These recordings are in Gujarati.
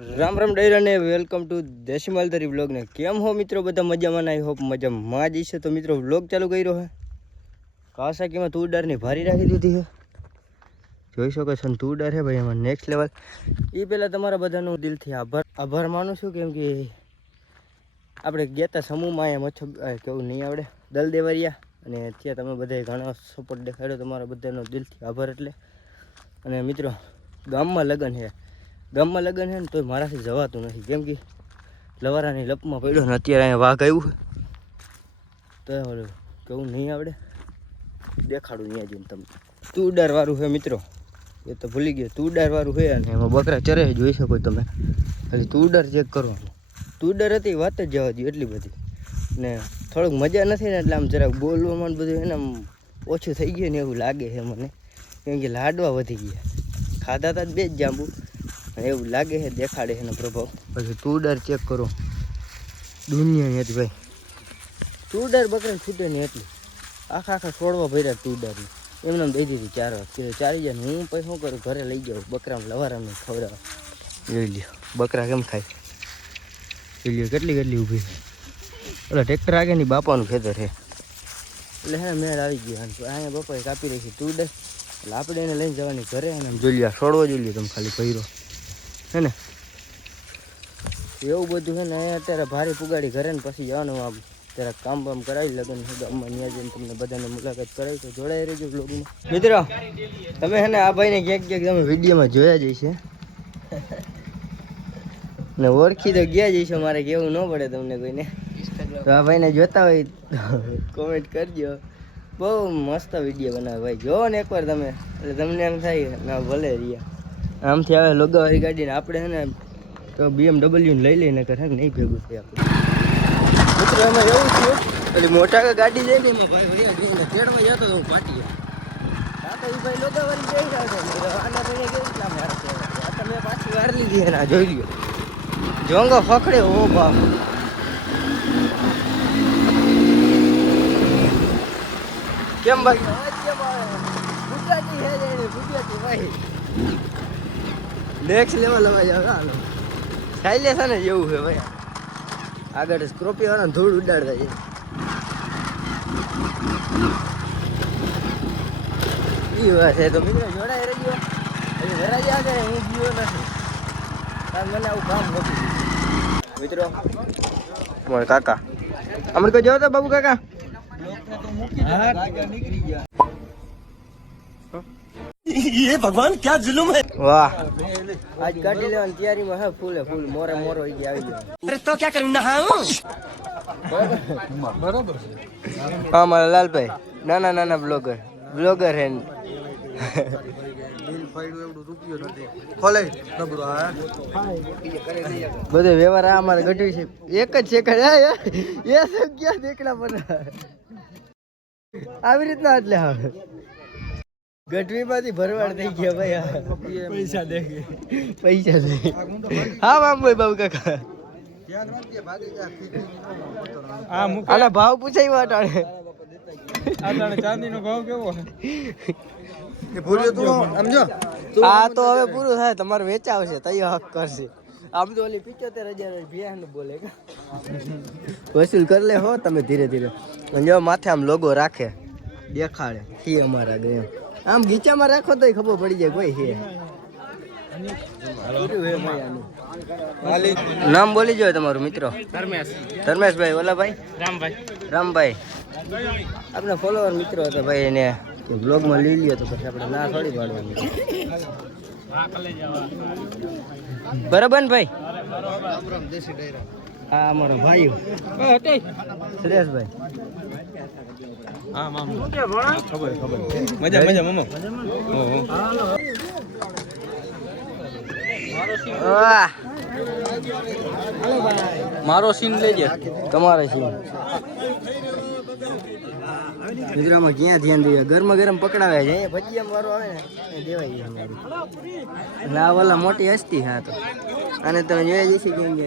રામ રામ ડૈરા ને વેલકમ ટુ દેશમાલધારી માલધારી વ્લોગ ને કેમ હો મિત્રો બધા મજામાં ના હોપ મજામાં જ છે તો મિત્રો વ્લોગ ચાલુ કર્યો હે? કાસાકીમાં તુરદારની ભારી રાખી દીધી છે જોઈ શકો છો તુડાર હે ભાઈ, એમાં નેક્સ્ટ લેવલ એ પહેલાં તમારા બધાનો દિલથી આભાર. આભાર માનું છું કેમ કે આપણે ગયા હતા સમૂહમાં અહીંયા મચ્છ કેવું નહીં આવડે. દલ દેવરિયા અને ત્યાં તમે બધાએ ઘણો સપોર્ટ દેખાડ્યો તમારા બધાનો દિલથી આભાર એટલે. અને મિત્રો, ગામમાં લગ્ન છે. ગામમાં લગ્ન છે ને તોય મારાથી જવાતું નથી. કેમ કે લવારાની લપમાં પડ્યો ને અત્યારે અહીંયા વાઘ આવ્યું તો ઓલું કેવું નહીં આવડે. દેખાડું અહીંયા જઈને તમને. તુરદાર વાળું છે મિત્રો. એ તો ભૂલી ગયો. વાળું છે અને એમાં બકરા ચરે જોઈ શકો તમે. ખાલી તુરદાર ચેક કરવાનું તુરદાર હતી, વાત જ જવા દો એટલી બધી. ને થોડુંક મજા નથી ને એટલે આમ જરાક બોલવામાં બધું એને આમ ઓછું થઈ ગયું ને એવું લાગે છે મને. કેમ કે લાડવા વધી ગયા. ખાધા હતા બે જ જાંબુ. એવું લાગે છે દેખાડે છે પ્રભાવ. પછી તુડર ચેક કરો. દુનિયા હતી ભાઈ. તુડર બકરા છૂટે નહીં એટલી આખા આખા છોડવા ભર્યા તુડર એમને દઈ દીધી ચાર વાર. કીધું ચારી જાય હું પછી શું કરું? ઘરે લઈ જાઉં. બકરા લવારાને ખવડાવ જોઈ લ્યો બકરા કેમ ખાય? જોઈ લ્યો કેટલી કેટલી ઊભી ઓલા ટ્રેક્ટર આગળની બાપાનું ખેતર છે. એટલે હે મેળ આવી ગયો અહીંયા બપોરે કાપી રહી છે તુડર એટલે આપણે એને લઈને જવાની ઘરે અને આમ જોઈ લ્યો છોડવો જોઈ લ્યો તમે ખાલી ભર્યો. હે ને એવું બધું છે ને અહીંયા અત્યારે ભારે પુગાડી ઘરે ને પછી જવાનું આમ. ત્યારે કામ બામ કરાવી લગન છે ગામમાં ત્યાં જઈને તમને બધાને મુલાકાત કરાવી તો જોડાઈ રહેજો બ્લોગમાં મિત્રો તમે હે ને આ ભાઈને ક્યાંક ક્યાંક તમે વિડીયોમાં જોયા જ છે ને ઓળખી તો ગયા જઈશો મારે કેવું ન પડે તમને કોઈને. તો આ ભાઈને જોતા હોય કોમેન્ટ કરજો. બહુ મસ્ત વીડિયો બનાવે ભાઈ. જોવો ને એકવાર તમે. એટલે તમને એમ થાય ના ભલે રહ્યા. આમથી આવે લોગાવાળી ગાડીને આપણે છે ને તો BMW ને લઈ લઈને કરે નહીં ભેગું થઈ આપણે મિત્રો એમાં એવું થયું પેલી મોટા ગાડી જાય ને એમાં ભાઈ લોગાવાળી જઈ રહ્યા છે આના એટલા એના જોઈ લ્યો જોંગો ફકડે ઓ બાપ કેમ ભાઈ ગુજરાતી હે ગુજરાતી ભાઈ નેક્સ્ટ લેવલ આવે હાલો. સાઈલે છે ને જેવું છે ભાઈ. આગળ સ્કોર્પિયો વાળા ધૂળ ઉડાડતા છે ઈ વાત છે. તો મિત્રો જોડાઈ રહ્યો હજી જ્યાં આગળ હું ગયો નથી. કારણ મને આવું કામ નથી. મિત્રો. મારા કાકા. અમર કોઈ જોયો તો બાબુ કાકા. ये भगवान क्या जुल्म है વાહ આજ કાઢી લેવાની તૈયારીમાં હે ફૂલે ફૂલ મોરે મોરો ઈ આવી ગયો अरे तो क्या करूँ नहाऊं હા મારા લાલભાઈ નાના નાના બ્લોગર બ્લોગર હે બધો વ્યવહાર આ અમારે ઘટ્યું છે એક જ સેકન્ડ હે એ સંખ્યા દેખલા પર આવી રીતના એટલે હવે ગઢવી માંથી ભરવાડ થઈ ગયા ભાઈ પૈસા દે. પૈસા દે. હા મામભાઈ બાબુ કાકા. આના ભાવ પૂછાય વાટાણે. આ તો હવે પૂરું થાય તમારે વેચાવશે તૈયો હક કરશે. આમ તો ઓલી પિચોતેર હજાર ભિયાન બોલે. વસૂલ કરી લે હો તમે ધીરે ધીરે. અને જો માથે આમ લોગો રાખે. દેખાડે. હી અમારા ગયા આમ ગીચામાં રાખો તોય ખબર પડી જાય કોઈ આનું. નામ બોલી જોઈએ તમારું મિત્રો. ધર્મેશ. ધર્મેશભાઈ ઓલા ભાઈ? રામભાઈ. રામભાઈ. આપણા ફોલોવર મિત્રો હતા ભાઈ એને બ્લોગમાં લઈ લ્યો તો પછી આપણે ના થોડી પાડવાની. બરાબર ને ભાઈ? હા અમારો ભાઈ સુરેશભાઈ મજા મજા મમ્મો વાહ મારો સીન લેજે. તમારે સીન. ગુજરાતમાં ક્યાં ધ્યાન દઈએ? ગરમા ગરમ પકડાવે છે. અહીંયા આવે ને દેવાય વાલા મોટી હસ્તી હા તો. અને તમે જોયા જઈશું કેમ કે.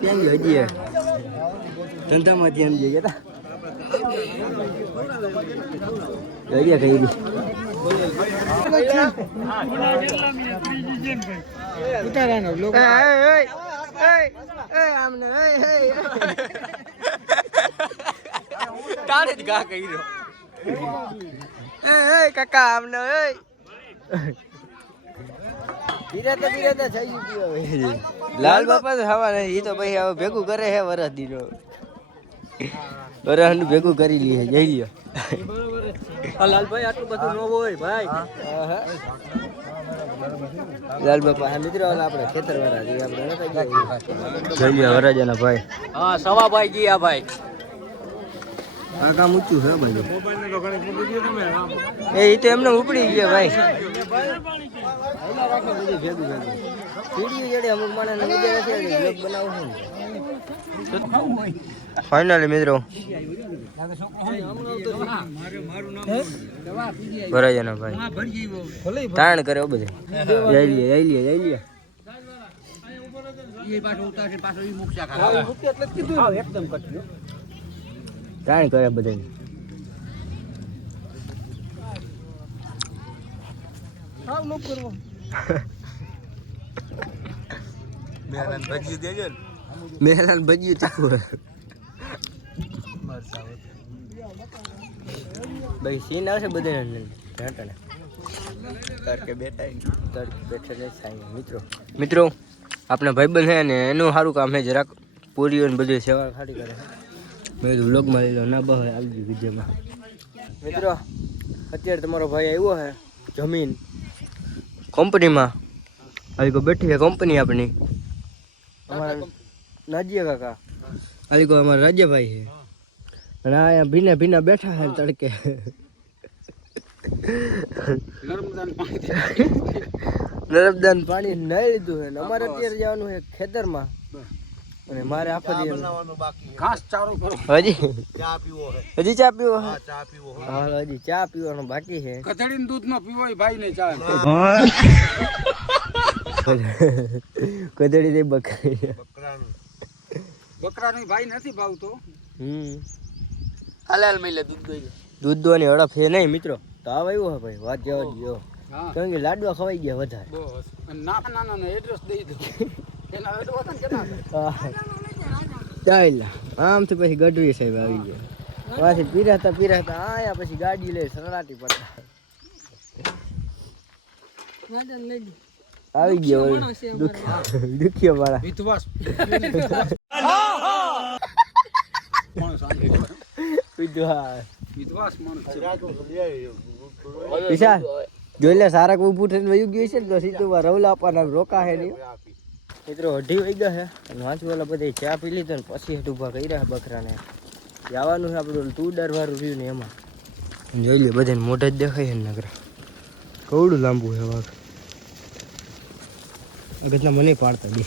કેમ હજી ધંધામાં ધ્યાન દઈએ. હતા હજી કહી દી. તારે જ ગા એ એ કાકા આમને એ. થઈ લાલ બાપા તો હવા નહીં ઈ તો પછી હવે ભેગું કરે હે વરસ દીનો વરસ ભેગું કરી લઈએ જઈ લ્યો. લાલભાઈ આટલું બધું ન હોય ભાઈ. લાલ બાપા હા મિત્રો આપણે ખેતર વાળા છીએ આપણે નતા ગયા. વરાજાના ભાઈ. હા સવા ભાઈ ગયા ભાઈ. કામ ઊંચું છે એ ઈ તો એમને ઉપડી ગયા ભાઈ. ભેગું અમુક બ્લોગ બનાવું છે. ફાઇનલી મિત્રો. ભરાય ને ભાઈ. તાણ કરે બધે. જઈ લઈએ જઈ લઈએ તાણ કરે બધે. મેલાન ભજીયું ચાખવું ભાઈ સીન આવશે બધાને ઢાંટણે તડકે બેઠા તડકે બેઠા સાંઈ મિત્રો. મિત્રો આપણા ભાઈબંધ છે ને એનું સારું કામ છે જરાક પૂરીઓ ને બધી સેવા ખાલી કરે મેં વ્લોગમાં લઈ લો ના બહે આવી ગયું વિડીયોમાં. મિત્રો અત્યારે તમારો ભાઈ આવ્યો છે જમીન. કંપનીમાં. આવી બેઠી છે કંપની આપણી? અમારા નાજીયા કાકા? આલી કો અમારા રાજ્યભાઈ છે? અને આ ભીના ભીના બેઠા છે તડકે. નર્મદાન પાણી નહીં લીધું છે અમારે અત્યારે જવાનું છે ખેતરમાં. અને મારે આખો દિવસ ઘાસ ચારો કરો. હજી? ચા પીવો હે હજી ચા પીવો ચા પીવો હા હજી ચા પીવાનું બાકી છે. કથળીનું દૂધ નો પીવો ભાઈ ને ચા. કથળી દે બકરી. બકરાની. ભાઈ નથી ભાવતો. હમ. હાલ હાલ મહિલા દૂધ દઈ દૂધ દોવાની હડપ છે નહીં મિત્રો. તો આવ આવ્યો હે ભાઈ વાત જવા દો હા. કેમ કે લાડવા ખવાઈ ગયા વધારે. બસ અને ના ના ના એડ્રેસ દઈ દો એના એડ્રેસ હતા ને કેના ચાલ આમથી પછી ગઢવી સાહેબ આવી ગયા. પાછી પીરાતા પીરાતા આયા પછી ગાડી લઈ સરળાટી પડતા આવી ગયો ઓલો દુખી દુખીયો મારા વિધવાસ. વિશાલ જોઈ લે સારા ઊભું થઈને વયું ગયું છે ને તો સીધું રવલા આપવાના રોકા હે નહીં. મિત્રો અઢી વઈ ગયા છે. અને બધા ચા પી લીધો ને પછી હેઠ ઊભા કર્યા બકરાને. જવાનું છે આપણું તું દર વાળું રહ્યું ને એમાં. જોઈ લે બધાને મોઢા જ દેખાય છે ને નગર કવડું લાંબુ છે વાઘ? અગતના મને પાડતા દે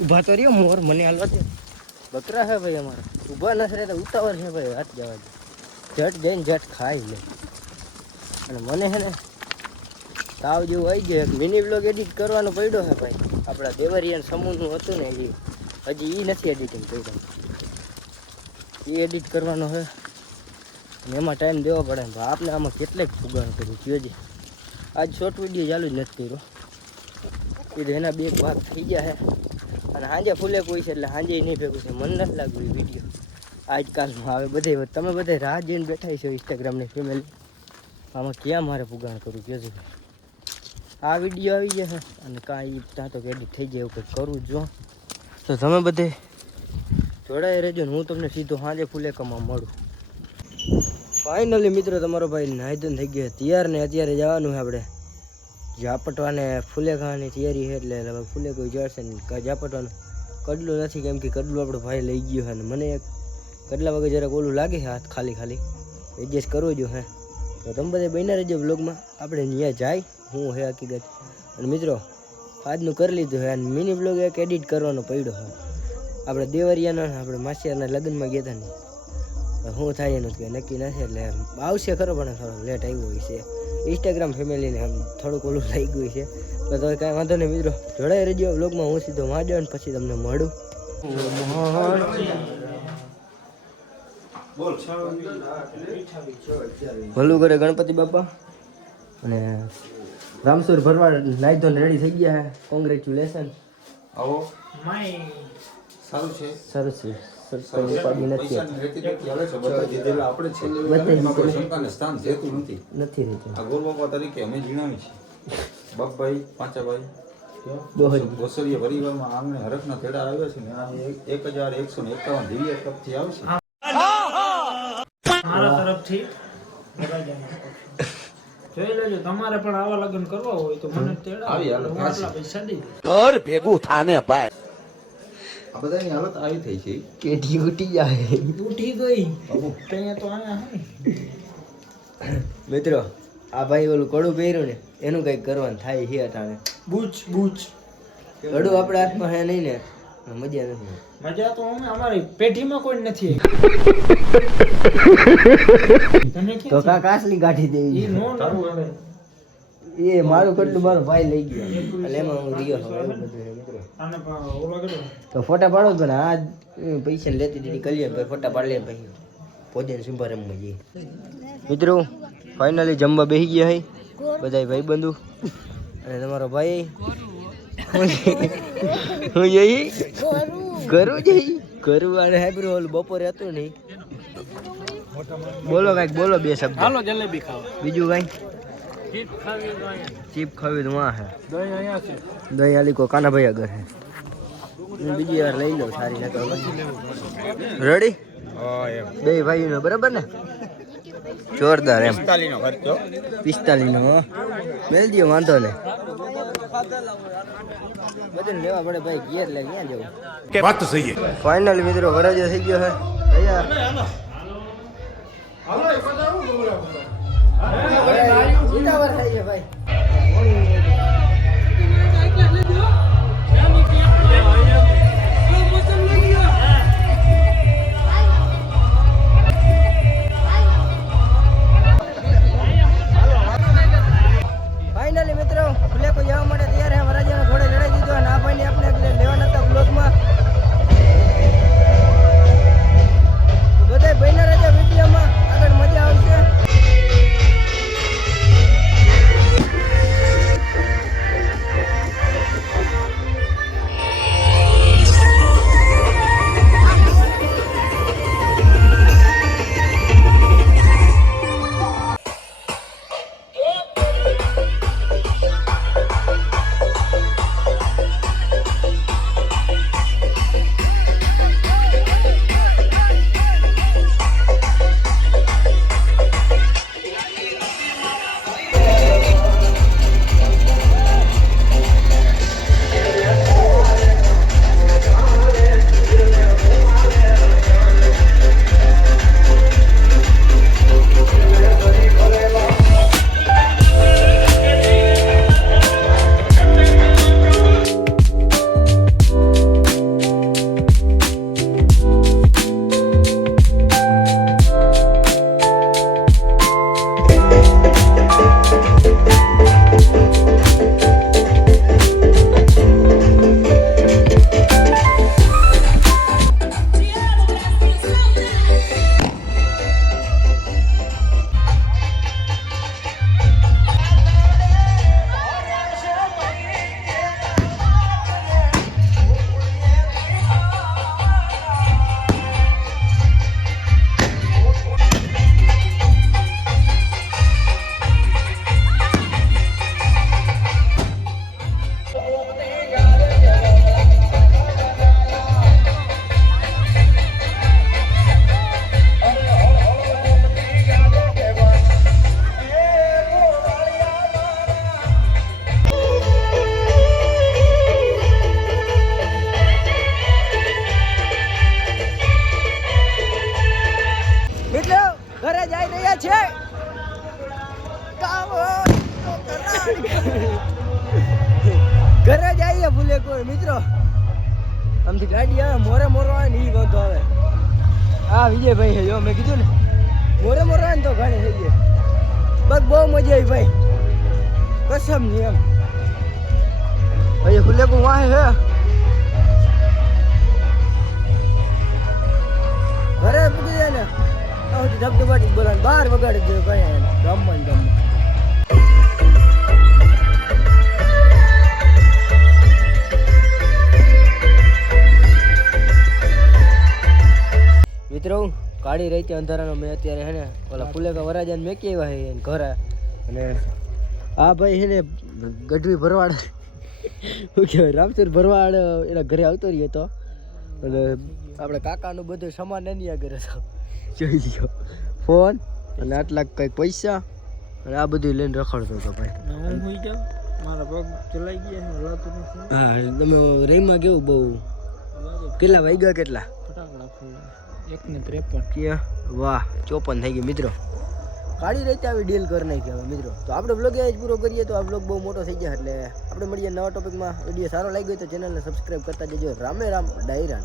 ઊભા તો રહ્યો મોર મને હાલવા દે બકરા છે ભાઈ અમારા. ઊભા નથી રહેતા ઉતાવળ છે ભાઈ હાથ જવા જટ જઈને જટ ખાઈ લે. અને મને છે ને તાવ જેવું આવી ગયો. એક મિની બ્લોગ એડિટ કરવાનો પડ્યો છે ભાઈ. આપણા દેવરિયાન સમૂહનું હતું ને એ. હજી એ નથી એડિટિંગ કર્યું. એ એડિટ કરવાનો છે અને એમાં ટાઈમ દેવો પડે ને આપણે આમાં કેટલેક ફુગાણ કર્યું જોજે. આજ શોર્ટ વીડિયો ચાલુ જ નથી કર્યો. એ એના બે ભાગ થઈ ગયા છે અને સાંજે ફૂલે કોઈ છે એટલે સાંજે નહીં ભેગું છે મને નથી લાગ્યું એ વીડિયો આજકાલમાં આવે બધે. તમે બધે રાહ જોઈને બેઠા છો ઇન્સ્ટાગ્રામની ફેમિલી આમાં ક્યાં મારે પુગાણ કરવું? કહેજો આ વીડિયો આવી ગયા અને કાંઈ ત્યાં તો એડિટ થઈ જાય એવું કંઈક કરવું જો તો તમે બધે જોડાઈ રહેજો ને હું તમને સીધો સાંજે ફૂલે કમા મળું. ફાઇનલી મિત્રો, તમારો ભાઈ નાયદન થઈ ગયો. તૈયાર ને અત્યારે જવાનું છે આપણે. ઝાપટવાને ફૂલે ખાવાની તૈયારી છે એટલે લગભગ ફૂલે કોઈ જડશે ને ઝાપટવાનું કડલું નથી કેમ કે કડલું આપણો ભાઈ લઈ ગયો છે અને મને એક કડલા વગર જરાક ઓલું લાગે છે હાથ ખાલી ખાલી. એડજસ્ટ કરવો જો હે. તો તમે બધા બન્યા રહેજો બ્લોગમાં આપણે ત્યાં જાય. હું હે હકીકત. અને મિત્રો, આજનું કરી લીધું હે અને મિની બ્લોગ એક એડિટ કરવાનો પડ્યો છે આપણે દેવરિયાના આપણે માસિયાના લગ્નમાં ગયા હતા ને. શું થાય એનું કંઈ નક્કી નથી એટલે આવશે ખરો પણ થોડો લેટ આવ્યો હોય છે. ઇન્સ્ટાગ્રામ ફેમિલીને આમ થોડુંક ઓલું થઈ ગયું છે. તો તો કાંઈ વાંધો નહીં મિત્રો જોડાઈ રહેજો. બ્લોગમાં હું સીધો માંડ્યો અને પછી તમને મળું. ભલું કરે ગણપતિ બાપા અને રામસુર ભરવા નાઈ ધોન રેડી થઈ ગયા છે કોંગ્રેચ્યુલેશન આવો. સારું છે. સરસ છે. બાપભાઈ પાંચાભાઈ ગોસરીય પરિવારમાં તેડા આવ્યા છે ને આ એક- હજાર એકસો ને એકાવન દિવ્ય કપથી આવશે. મારા તરફથી જોઈ લેજો તમારે પણ આવા લગ્ન કરવા હોય તો મને. આવી પૈસા દઈ દઈશ. આ બધાની હાલત આવી થઈ છે. કેટી ઉટી જાય. ઉઠી ગઈ. બાબુ. ત્યાં તો આના હે મિત્રો આ ભાઈ ઓલું કડું પહેર્યું ને એનું કંઈક કરવાનું થાય છે અટાણે. બૂચ બૂચ. કડું આપણા હાથમાં હે નહીં ને મજા નથી. મજા તો અમે અમારી પેઢીમાં કોઈ નથી. તો કાકાસલી કાઢી દેવી નો. એ મારું કટલું મારો ભાઈ લઈ ગયો. એટલે એમાં હું એવું બધું મિત્રો. ઓલો કેટલો? તો ફોટા પાડો તો ને આ પૈસા લેતી દીધી કલ્યાણ ભાઈ ફોટા પાડી લે પોતે ભોજન રમવા જઈએ. મિત્રો ફાઇનલી જમવા બેસી ગયા હઈ બધા ભાઈ બંધુ અને તમારો ભાઈ? હું જઈ? કરું જઈ? કરું અને હાઈબ્રો ઓલું બપોરે હતું નહીં. બોલો કાંઈક બોલો બે શબ્દ. હાલો જલેબી ખાવ. બીજું કાંઈ? ચીપ ખાવી તો માં હે દહીં છે. આલી કો કાનાભાઈ આગળ હે. હું બીજી વાર લઈ લઉં સારી નકર રેડી બે ભાઈનો બરાબર ને? જોરદાર એમ. પિસ્તાલીનો ખર્ચો. પિસ્તાલીસ નો મેલ દો વાંધો ને બધું લેવા પડે ભાઈ ગિયર લે ક્યાં જવું? વાત તો સહી છે. ફાઇનલ મિત્રો વરાજો થઈ ગયો છે તૈયાર? ઉતાવળ થઈ છે ભાઈ આમથી ગાડી આવે, મોરે મોરો આવે ને એ વાંધો આવે. આ વિજયભાઈ છે, જો મેં કીધું ને, મોરે મોરો આવે ને તો ઘણી થઈ ગઈ બસ બહુ મજા આવી ભાઈ. કસમ નહીં એમ. ભાઈ ભૂલે કોઈ વાહે છે. ઘરે પૂછી જાય ને. ધબધબાટી બોલાને બહાર વગાડી દે ભાઈ ગામમાં ગામમાં મિત્રો કાળી રહી અંધારાનો મેં અત્યારે હે ને ઓલા ફુલેકા વરાજાને મેકી આવ્યા છે એને ઘરે. અને આ ભાઈ હે ને ગઢવી ભરવાડ શું કહેવાય રામચંદ્ર ભરવાડ એના ઘરે આવતો રહ્યો હતો. અને આપણે કાકાનું બધું સામાન એની આગળ હતો. જોઈ લ્યો ફોન અને આટલા કંઈક પૈસા અને આ બધું લઈને રખડતો હતો ભાઈ. હું મારા પગ ચલાઈ ગયા હા તમે રહીમાં કેવું બહુ? કેટલા વાગ્યા કેટલા? ફટાકડા એક ને વાહ, ચોપન થઈ ગયો, મિત્રો. કાળી રીતે આવી ડીલ કરી નાખી હવે, મિત્રો. તો આપણે બ્લોગ એ જ પૂરો કરીએ તો આ બ્લોગ બહુ મોટો થઈ ગયા એટલે આપણે મળીએ નવા ટોપિકમાં વીડિયો સારો લાગ્યો તો ચેનલને સબસ્ક્રાઈબ કરતા જજો. રામે રામ ડાયરાન